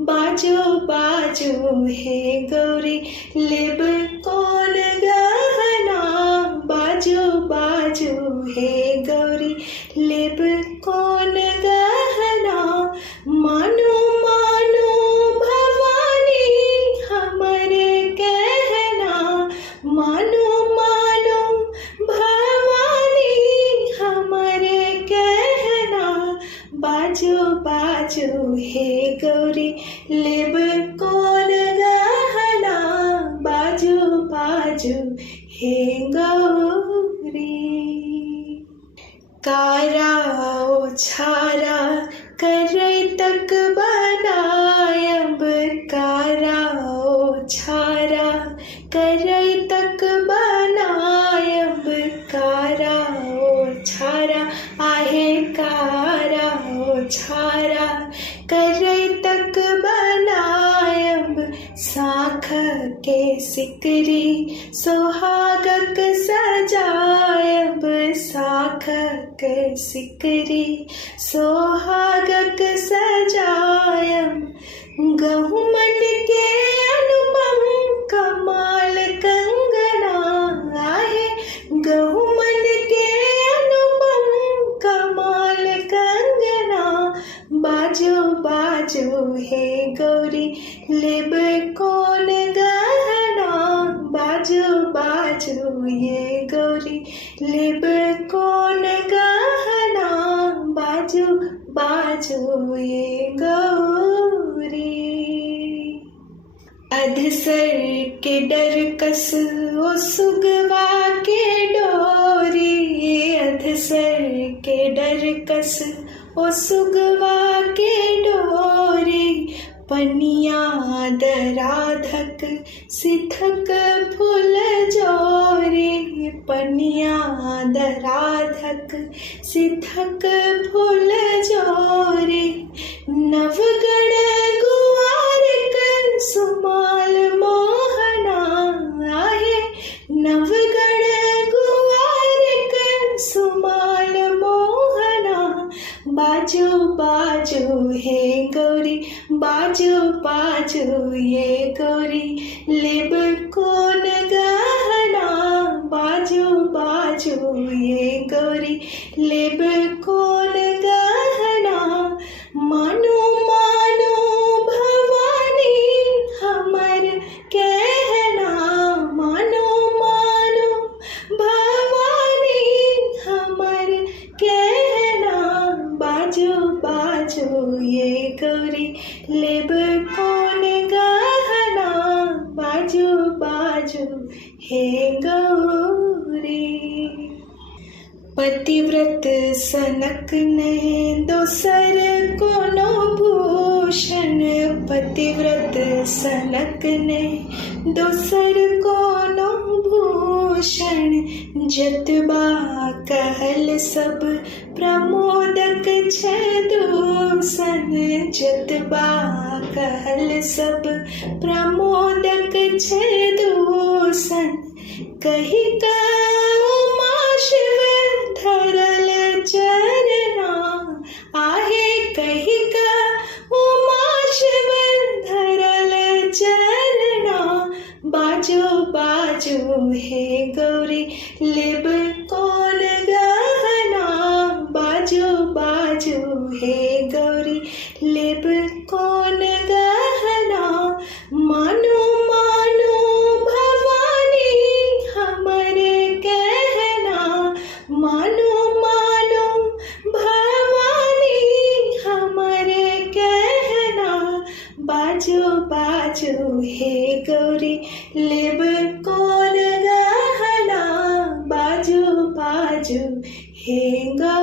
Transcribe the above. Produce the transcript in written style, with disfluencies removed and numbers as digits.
बाजो बाजो हे गौरी लेब कौन गहना। बाजो बाजो हे गौरी लेब कौन गहना। मानो मानो भवानी हमर कहना। मानो मानो भवानी हमर कहना। बाजो बाजो हे गौरी लेब कौन गहना। बाजो बाजो हे गौरी। कारा ओछारा करे तक बनायब। कारा ओछारा करे तक बनायब। कारा ओछारा आहे कारा ओछारा करे तक बनायब। साख के सिकरी सोहागक सजायब। साख के सिकरी सोहागक सजायब। गहुमन के अनुपम कमाल कंगना आहे। गहुमन के अनुपम कमाल कंगना। बाजो बाजो हे गौरी लेब कौन गहना। बाजो बाजो ये गौरी लेब कौन गहना। बाजो बाजो ये गौरी। अधसर के डर कस ओ सुगवा के डोरी। अधसर के डर कस ओ सुगवा के डोरी। पनिया दराधक सिथक फूल जोरी। पनिया दराधक सिथक फूल जोरी। नवगण गुआरिक सुमाल मोहना आहे। नवगण गुआरिक सुमाल मोहना। बाजो बाजो हे गौरी बाजो बाजो ये गौरी लेब कौन गहना। बाजो बाजो ये गौरी लेब कौन गहना। मानो मानो भवानी हमर कहना। मानो मानो भवानी हमर कहना। बाजो बाजो ये गौरी लेब कौन गहना। बाजो बाजो हे गौरी। पतिव्रत सनक ने दोसर कोनो भूषण। पतिव्रत सनक ने दोसर कोनो भूषण। जतबा कहल सब प्रमोदक छ दूषण। जतबा कहल सब प्रमोदक छ दूषण। कही का उमा शिव धरल चरना आहे। कही का उमा शिव धरल चरना। बाजो बाजो हे गौरी लेब कौन गहना। बाजो बाजो हे गौरी लेब कौन गहना। मानो मानो भवानी हमर कहना। मानो मानो भवानी हमर कहना। बाजो बाजो हे गौरी लेब कौन गहना। बाजो बाजो हे गौरी।